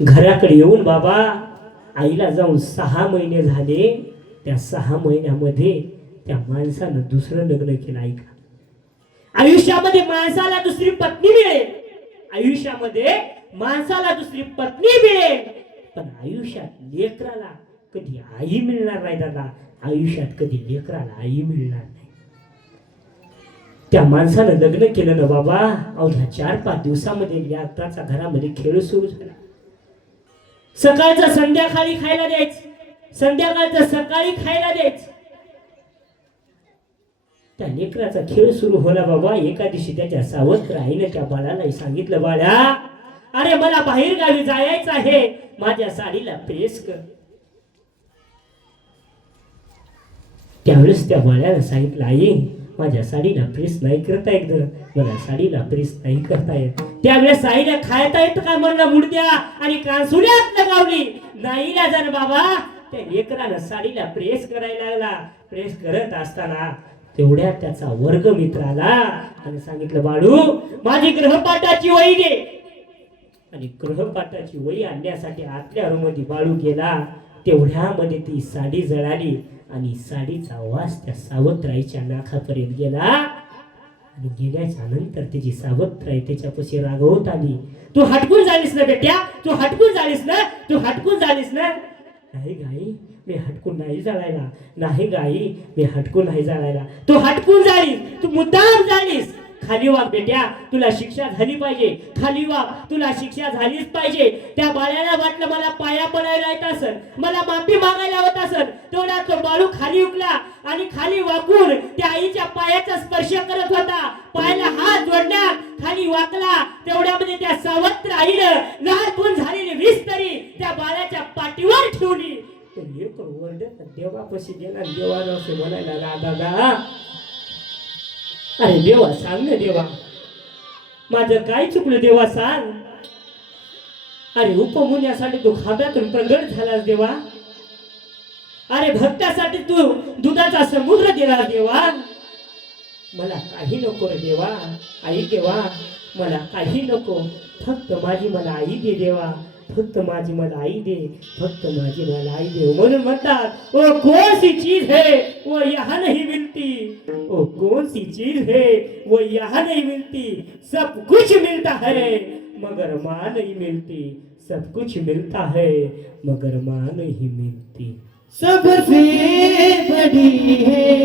घराकडे येऊन बाबा आईला जाऊन सहा महिने झाले. त्या सहा महिन्यामध्ये त्या माणसानं दुसरं लग्न केलं ऐका. आयुष्यामध्ये माणसाला दुसरी पत्नी मिळेल. आयुष्यामध्ये माणसाला दुसरी पत्नी मिळेल. पण आयुष्यात लेकराला कधी आई मिळणार नाही दादा. आयुष्यात कधी लेकराला आई मिळणार नाही. त्या माणसानं लग्न केलं ना बाबा अवघ्या चार पाच दिवसामध्ये लेकराचा घरामध्ये खेळ सुरू झाला. सकाळचं संध्याकाळी खायला द्यायच. संध्याकाळचं सकाळी खायला द्यायच. त्या लेकराचा खेळ सुरू होला बाबा. एका दिवशी त्याच्या सावत्र आईने त्या बाळाला सांगितलं बाळा अरे मला बाहेर गावी जायचं आहे. माझ्या साडीला प्रेस कर. त्यावेळेस त्या बाळ्याला सांगितलं आई माझ्या साडीला प्रेस नाही करता येत गं. मला साडीला प्रेस नाही करता येत. त्यावेळेस साईला खायता येत का मला मुडद्या? आणि कांसुल्यात लगावली नाही जर बाबा त्या लेकरानं साडीला प्रेस करायला लागला. प्रेस करत असताना तेवढ्या त्याचा वर्ग मित्र आला. आणि सांगितलं बाळू माझी ग्रहपाठाची वही दे. आणि ग्रहपाठाची वही आणण्यासाठी आतल्या रूममध्ये बाळू गेला. तेवढ्यामध्ये ती साडी जळाली आणि साडीचा वास त्या सावत्राईच्या नाकापर्यंत गेला. आणि गेल्याच्यानंतर त्याची सावत्राई त्याच्यापाशी रागवत आली तू हटकून झालीस ना बेट्या तू हटकून झालीस ना तू हटकून झालीस ना. नाही गाई मी हटकून नाही जाळायला. नाही गाई मी हटकून नाही जाळायला. तू हटकून झालीस तू मुद्दाम झालीस खाली वाग बेट्या तुला शिक्षा झाली पाहिजे. खाली वाग तुला शिक्षा झालीच पाहिजे. त्या बाळ्याला वाटलं मला पाया पडायला येत असल. मला माफी मागायला होत असल. तेवढा तो बाळू खाली उकला आणि खाली वाकून त्या आईच्या पायाचा स्पर्श करत होता. पायाला हात जोडण्यात खाली वाकला. तेवढ्यामध्ये त्या सावत्र आईनं लहान झालेली वीस तरी त्या बाळाच्या पाठीवर ठेवली. देवापाशी गेला देवाला असे म्हणायला दादा अरे देवा सांग ना देवा. माझं काय चुकलं देवा सांग. अरे उपमुन्यासाठी तू खाब्यातून प्रगट झालास देवा. अरे भक्तासाठी तू दुधाचा समुद्र दिला देवा. मला काही नको रे देवा. आई देवा मला काही नको. फक्त माझी मला आई दे देवा. फक्त माझी आई दे, फक्त माझी आई दे. म्हणून म्हणतात, ओ कौन सी चीज़ है? वो यहाँ नहीं मिलती ओ कौन सी चीज़ है? वो यहाँ नहीं मिलती सब कुछ मिलता है मगर माँ नहीं मिलती सब कुछ मिलता है, मगर माँ नहीं मिलती सबसे बड़ी है।